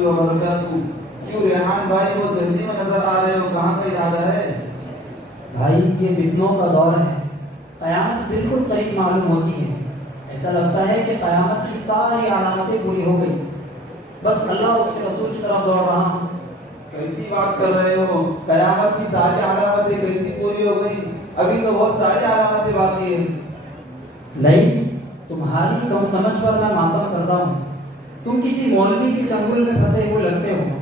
اللہ وبرکاتہ. کیوں ریحان بھائی وہ جلدی میں نظر آ رہے ہو, کہاں کا ارادہ ہے؟ بھائی یہ فتنوں کا دور ہے, قیامت بالکل قریب معلوم ہوتی ہے. ایسا لگتا ہے کہ قیامت کی ساری علامتیں پوری ہو گئی, بس اللہ اور اس کے رسول کی طرف دوڑ رہا ہوں. کیسی بات کر رہے ہو؟ قیامت کی ساری علامتیں کیسی پوری ہو گئی؟ ابھی تو بہت ساری علامتیں باقی ہیں. نہیں, تمہاری کم سمجھ پر میں ماتم کرتا ہوں. تم کسی مولوی کے چنگل میں پھنسے ہوئے لگتے ہو.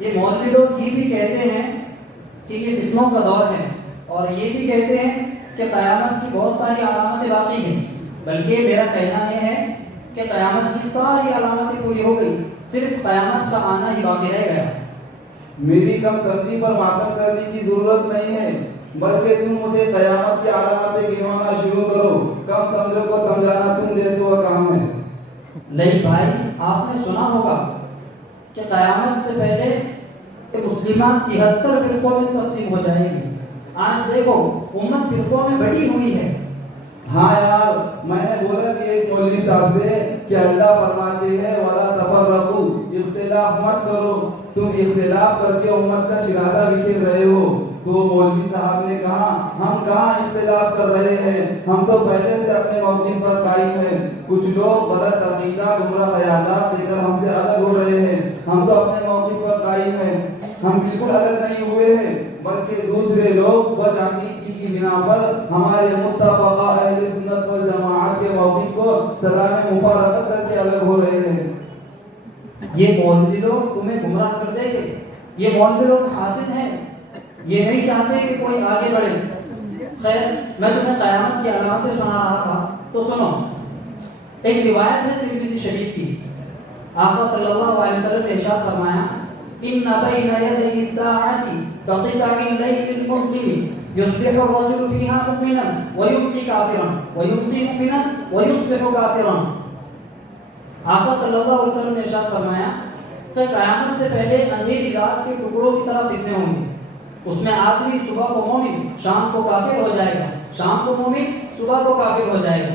یہ مولوی لوگ یہ بھی کہتے ہیں کہ یہ فتنوں کا دور ہے, اور یہ بھی کہتے ہیں کہ قیامت کی بہت ساری علامتیں باقی ہیں. بلکہ میرا کہنا یہ ہے کہ قیامت کی ساری علامتیں پوری ہو گئی, صرف قیامت کا آنا ہی باقی رہ گیا. میری کم سمجھی پر ماتم کرنے کی ضرورت نہیں ہے, بلکہ تم مجھے قیامت کی علامتیں گنوانا شروع کرو. کم سمجھو کو سمجھانا تم جیسوں کا کام ہے. نہیں بھائی, آپ نے سنا ہوگا کہ قیامت سے پہلے کہ مسلمان 73 فرقوں میں تقسیم ہو جائے گی. آج دیکھو امت فرقوں میں بڑی ہوئی ہے. ہاں یار, میں نے بولا کہ ایک مولوی صاحب سے کہ اللہ فرماتے ہیں وَلَا تَفَرَّقُوا, اختلاف مت کرو. تم اختلاف کر کے امت کا شرارہ بکھیر رہے ہو. تو مولوی صاحب نے کہا ہم کہاں اختلاف کر رہے ہیں, ہم تو پہلے سے اپنے موقف پر قائم ہیں. کچھ لوگ غلط عقیدہ گمراہ خیالات دے کر ہم سے الگ ہو رہے ہیں, ہم تو اپنے موقف پر قائم ہیں. ہم بالکل الگ نہیں ہوئے ہیں, بلکہ دوسرے لوگ بدعقیدگی کی بنا پر ہمارے متفقہ اہل سنت والجماعت کے موقف کو سلام مفارقت کر کے الگ ہو رہے ہیں. یہ مولوی لوگ تمہیں گمراہ کر دیں گے. یہ مولوی لوگ حاسد ہیں, یہ نہیں چاہتے کہ کوئی آگے بڑھے. خیر, میں تمہیں قیامت کی علامتیں سنا رہا تھا تو سنو. ایک روایت ہے ترمذی شریف کی. آقا صلی اللہ علیہ وسلم نے ارشاد فرمایا ان بین یدی الساعۃ کقطع اللیل المظلم یصبح الرجل فیها مؤمنا ویمسی کافرا ویمسی مؤمنا ویصبح کافرا. آقا صلی اللہ علیہ وسلم نے ارشاد فرمایا کہ قیامت سے پہلے اندھیری رات کے ٹکڑوں کی طرح فتنے ہوں گے. اس میں آدمی صبح کو مومن, شام کو کافر ہو جائے گا, شام کو مومن, صبح کو کافر ہو جائے گا.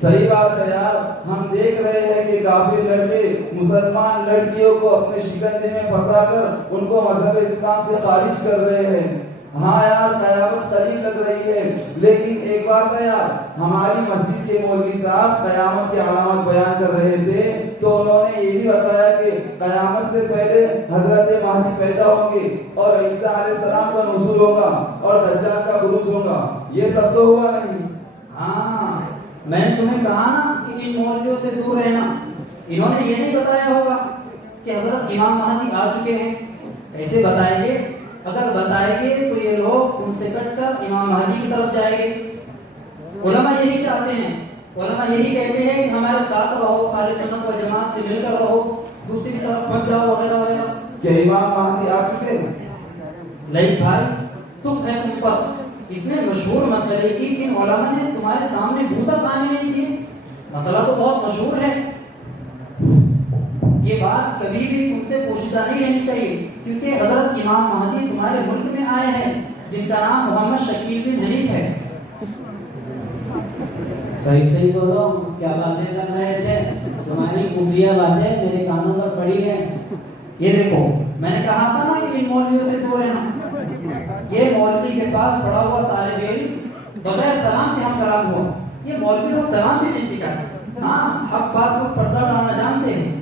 صحیح بات ہے یار, ہم دیکھ رہے ہیں کہ کافر لڑکے مسلمان لڑکیوں کو اپنے شکنجے میں پھنسا کر ان کو مذہب اسلام سے خارج کر رہے ہیں. ہاں یار, قیامت قریب لگ رہی ہے. لیکن ایک بات ہے یار, ہماری مسجد کے مولوی صاحب قیامت کی علامت بیان کر رہے تھے تو انہوں نے یہ بھی بتایا کہ قیامت سے پہلے حضرت مہدی پیدا ہوں گے اور عیسیٰ علیہ السلام کا نزول ہوگا اور دجال کا خروج ہوگا. یہ سب تو ہوا نہیں. ہاں, میں نے تمہیں کہا نا کہ ان مولویوں سے دور رہنا. انہوں نے یہ نہیں بتایا ہوگا کہ حضرت امام مہدی آ چکے ہیں. کیسے بتائیں گے؟ اگر بتائیں گے تو یہ لوگ ان سے کٹ کر امام مہدی کی طرف جائیں گے. علماء یہی چاہتے ہیں, علماء یہی کہتے ہیں کہ ہمارے ساتھ رہو, اہل سنت و جماعت سے مل کر رہو, دوسری طرف مت جاؤ وغیرہ وغیرہ. کہ امام مہدی آ چکے ہیں؟ نہیں بھائی, تم ہے تم پر اتنے مشہور مسئلے کی کہ علماء نے تمہارے سامنے منہ تک آنے نہیں دیے. مسئلہ تو بہت مشہور ہے. یہ بات کبھی بھی تم سے پوشیدہ نہیں رہنی چاہیے, کیونکہ حضرت امام مہدی تمہارے ملک میں آئے ہیں جن کا نام محمد شکیل بن حنیف ہے. صحیح بولو, کیا باتیں کر رہے تھے؟ تمہاری خفیہ باتیں میرے کانوں پر پڑی ہیں. یہ دیکھو, میں نے کہا تھا نا کہ ان مولویوں سے دور رہنا. یہ مولوی کے پاس پڑھا ہوا طالب علم بغیر سلام کے ہم کلام ہوا. یہ مولوی لوگ سلام بھی نہیں سکھاتے. ہاں, حق بات کو پردہ ڈالنا جانتے ہیں.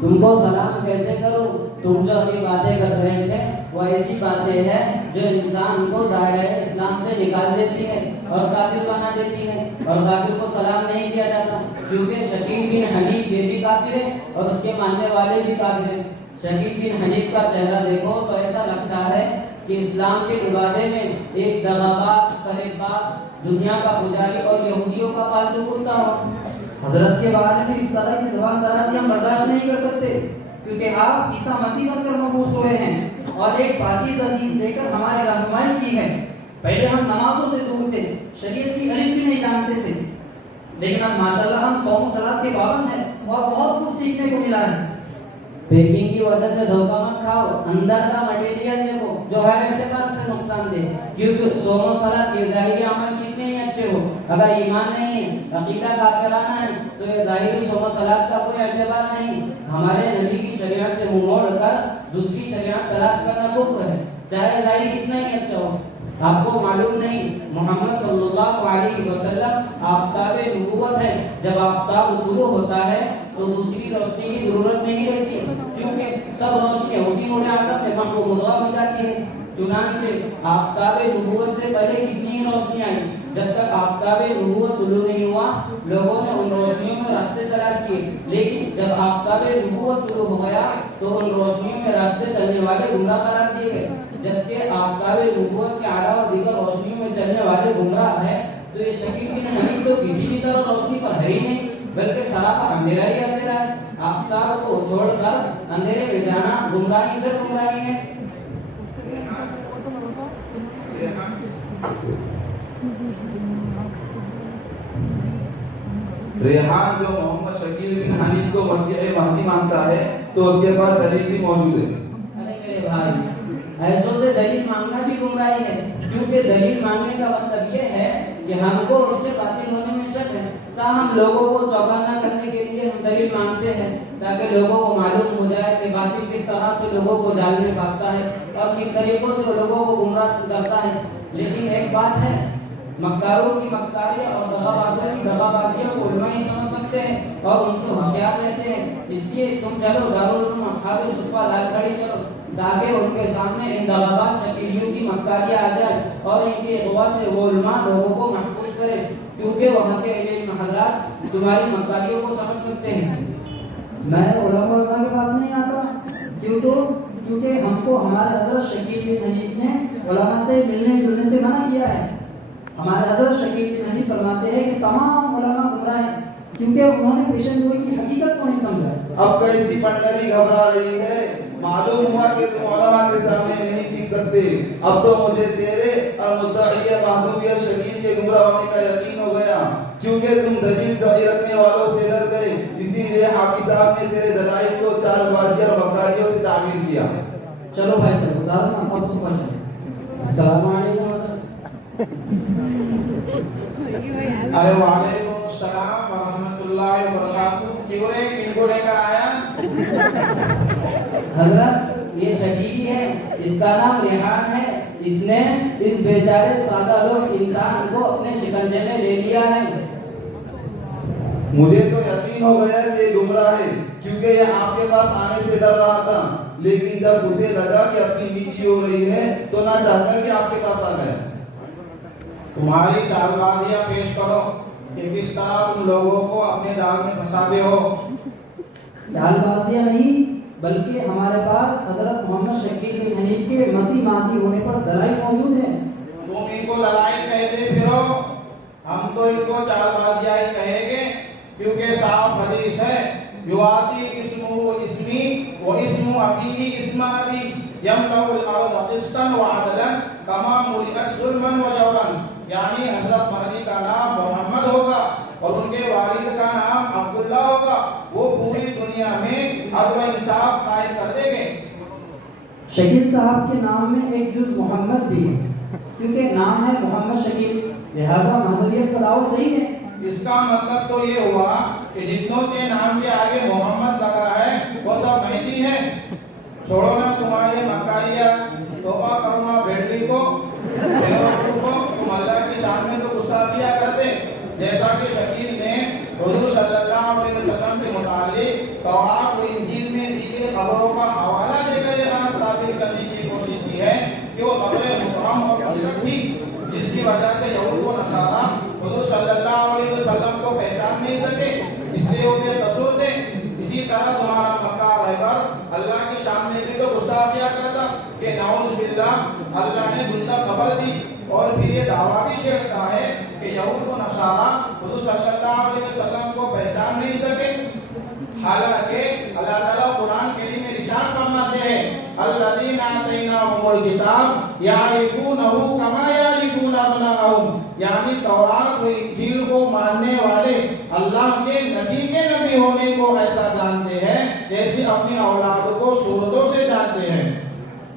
تم کو سلام کیسے کروں؟ تم جو ابھی باتیں کر رہے تھے وہ ایسی باتیں ہیں جو انسان کو دائرہ اسلام سے نکال دیتی ہے اور کافر بنا دیتی ہے. اور کافر کو سلام نہیں کیا جاتا, کیونکہ شکیل بن حنیف یہ بھی کافر ہے اور اس کے ماننے والے بھی کافر ہیں. شکیل بن حنیف کا چہرہ دیکھو تو ایسا لگتا ہے کہ اسلام کے مبادلے میں ایک دغاباز, فریب باز, دنیا کا پجاری اور یہودیوں کا پالتو کتا ہو. حضرت کے بارے میں اس طرح کی زبان درازی ہم برداشت نہیں کر سکتے, کیونکہ آپ عیسیٰ مسیح بن کر مبعوث ہوئے ہیں اور ایک پاکیزہ دین دے کر ہماری رہنمائی کی ہے. پہلے ہم نمازوں سے دور تھے, شریعت کی الف بھی نہیں جانتے تھے, لیکن اب ماشاءاللہ ہم صوم و صلاۃ کے پابند ہیں اور بہت کچھ سیکھنے کو ملا ہے. پیکنگ کی وجہ سے دھوکہ مت کھاؤ, اندر کا مٹیریل دیکھو جو ہر اعتبار سے نقصان دہ, کیونکہ صوم و صلاۃ ابتدائی عمل کتنے ہیں اچھے ہو. اگر ایمان نہیں ہے, عقیدہ کافرانہ ہے, تو یہ ظاہری صوم و صلات کا کوئی اعتبار نہیں. ہمارے نبی کی شریعت سے منہ موڑ کر دوسری شریعت تلاش کرنا کفر ہے, چاہے ظاہر کتنا ہی اچھا ہو. آپ کو معلوم نہیں, محمد صلی اللہ علیہ وسلم آفتاب نبوت ہے. جب آفتاب طلوع ہوتا ہے تو دوسری روشنی کی ضرورت نہیں رہتی, کیونکہ سب روشنیاں اسی نور اعظم میں محو مضاف ہو جاتی ہیں. چنانچہ آفتاب نبوت سے پہلے کتنی ہی روشنیاں آئی, جب تک آفتاب نبوت طلوع نہیں ہوا لوگوں نے ان روشنیوں میں راستے تلاش کیے, لیکن جب آفتاب نبوت طلوع ہو گیا تو ان روشنیوں میں راستے چلنے والے گمراہ قرار دیے گئے. جبکہ آفتاب نبوت کے علاوہ دیگر روشنیوں میں چلنے والے گمراہ ہیں, تو یہ شکیل بن حنیف تو کسی بھی طرح روشنی پر ہے ہی نہیں, بلکہ سراپا اندھیرا ہی اندھیرا ہے. آفتاب کو چھوڑ کر اندھیرے میں جانا گمراہی در گمراہی ہے. ریحان جو محمد شکیل بن حنیف کو مسیح مہدی مانتا ہے تو اس کے پاس دلیل بھی موجود ہے. ارے میرے بھائی, ایسوں سے دلیل مانگنا بھی گمراہی ہے, کیونکہ دلیل مانگنے کا مطلب یہ ہے کہ ہم کو اس کے باطل ہونے میں شک ہے. تاہم لوگوں کو چوکنا کرنے کے لیے ہم دلیل مانگتے ہیں تاکہ لوگوں کو معلوم ہو جائے کہ باطل کس طرح سے لوگوں کو جال میں پھانستا ہے اور کن طریقوں سے لوگوں کو گمراہ کرتا ہے. لیکن ایک بات ہے, مکاروں کی مکاری اور دغابازیوں کی دغابازیوں کو علماء ہی سمجھ سکتے ہیں اور ان سے ہوشیار رہتے ہیں. اس لیے تم چلو دارالعلوم اصحاب صفہ لال کھڑی چلو, تاکہ ان کے سامنے ان دغاباز شکیلیوں کی مکاریاں آ جائیں اور ان کی اغوا سے وہ علماء لوگوں کو محفوظ کرے, کیونکہ وہاں کے علم حضرات تمہاری مکاریوں کو سمجھ سکتے ہیں. میں علماء کے پاس نہیں آتا, کیونکہ ہم کو ہمارے حضرت شکیل بن حنیف نے علماء سے ملنے جلنے سے منع کیا ہے. ہمارے حضرت شکیل بن حنیف فرماتے ہیں کہ تمام علماء گمراہ ہیں, کیونکہ انہوں نے پیشن گوئی کی حقیقت کو نہیں سمجھا. اب کیسی پنڈری گھبرا رہی ہے, معلوم ہوا کہ تم علماء کے سامنے نہیں ٹک سکتے. اب تو مجھے تیرے اور مدعی محدوبیت شکیل کے گمراہ ہونے کا یقین ہو گیا, کیونکہ تم دلیل صحیح رکھنے والوں سے ڈر گئے. اسی لیے حافظ صاحب نے تیرے دلائل کو چال بازی اور مکاریوں سے تعمیر کیا. چلو بھائی چلو, دارالعلوم اصحاب صفہ چلو. السلام علیکم. ارے وعلیکم السلام ورحمۃ اللہ وبرکاتہ. کیورے کن کو لے کر آیا؟ حضرت یہ شکیل ہے, اس کا نام ریحان ہے. اس نے اس بیچارے سادہ لوگ انسان کو اپنے شکنجے میں لے لیا ہے. مجھے تو یقین ہو گیا کہ یہ گمراہ ہے, کیونکہ یہ آپ کے پاس آنے سے ڈر رہا تھا, لیکن جب اسے لگا کہ اپنی نیچی ہو رہی ہے تو نہ چاہ کر کے آپ کے پاس آ گیا. تمہاری چال بازیاں پیش کرو کہ کس طرح تم لوگوں کو اپنے دام میں پھنساتے ہو. چال بازیاں نہیں, بلکہ ہمارے پاس حضرت محمد شکیل بن حنیف کے مسیح مہدی ہونے پر دلائل موجود ہیں. تم ان کو لڑائی کہتے پھرو, ہم تو ان کو چال بازیاں ہی کہیں گے, کیونکہ صاف حدیث ہے, یواتی اسمہ اسمی و اسم ابی اسم ابی یملأ الارض قسطا وعدلا کما ملکت ظلما و جورا. یعنی حضرت مہدی کا نام محمد ہوگا اور ان کے والد کا نام عبداللہ ہوگا. وہ پوری دنیا میں عدل و انصاف قائم کر دیں گے. شکیل صاحب کے نام میں ایک جز محمد بھی ہے, کیونکہ نام ہے محمد شکیل, لہذا مہدویت کا دعویٰ صحیح ہے. اس کا مطلب تو یہ ہوا کہ جتنوں کے نام کے آگے محمد لگا ہے وہ سب مہدی ہیں. چھوڑو نا تمہاری مکاریاں, توبہ کرو نا بھیڑی کو, تم اللہ کی شان میں تو گستاخیاں کرتے. جیسا کہ شکیل نے حضور صلی اللہ علیہ وسلم کے متعلق تورات و انجیل میں دی گئی خبروں کا حوالہ دے کر یہ بات ثابت کرنے کی کوشش کی ہے کہ وہ خبریں محکم اور مطلق تھی, جس کی وجہ سے یہود و نصارہ حضور صلی اللہ علیہ وسلم کو پہچان نہیں سکے, اس لیے وہ بے قصور تھے. اسی طرح تمہارا مکہ رہبر اللہ کی شان میں بھی تو گستاخیاں کرتا کہ نعوذ باللہ اللہ نے دھندہ خبر دی, اور پھر یہ دعویٰ بھی شیرتا ہے کہ یہود و نصارہ حضور صلی اللہ علیہ وسلم کو پہچان نہیں سکے. حالانکہ اللہ تعالیٰ قرآن کریم میں ارشاد فرماتے ہیں الذین آتیناہم الکتاب یعرفونہ کما یعرفون ابناءہم, یعنی تورات و انجیل کو ماننے والے اللہ کے نبی ہونے کو ایسا جانتے ہیں جیسے اپنی اولاد کو صورتوں سے جانتے ہیں.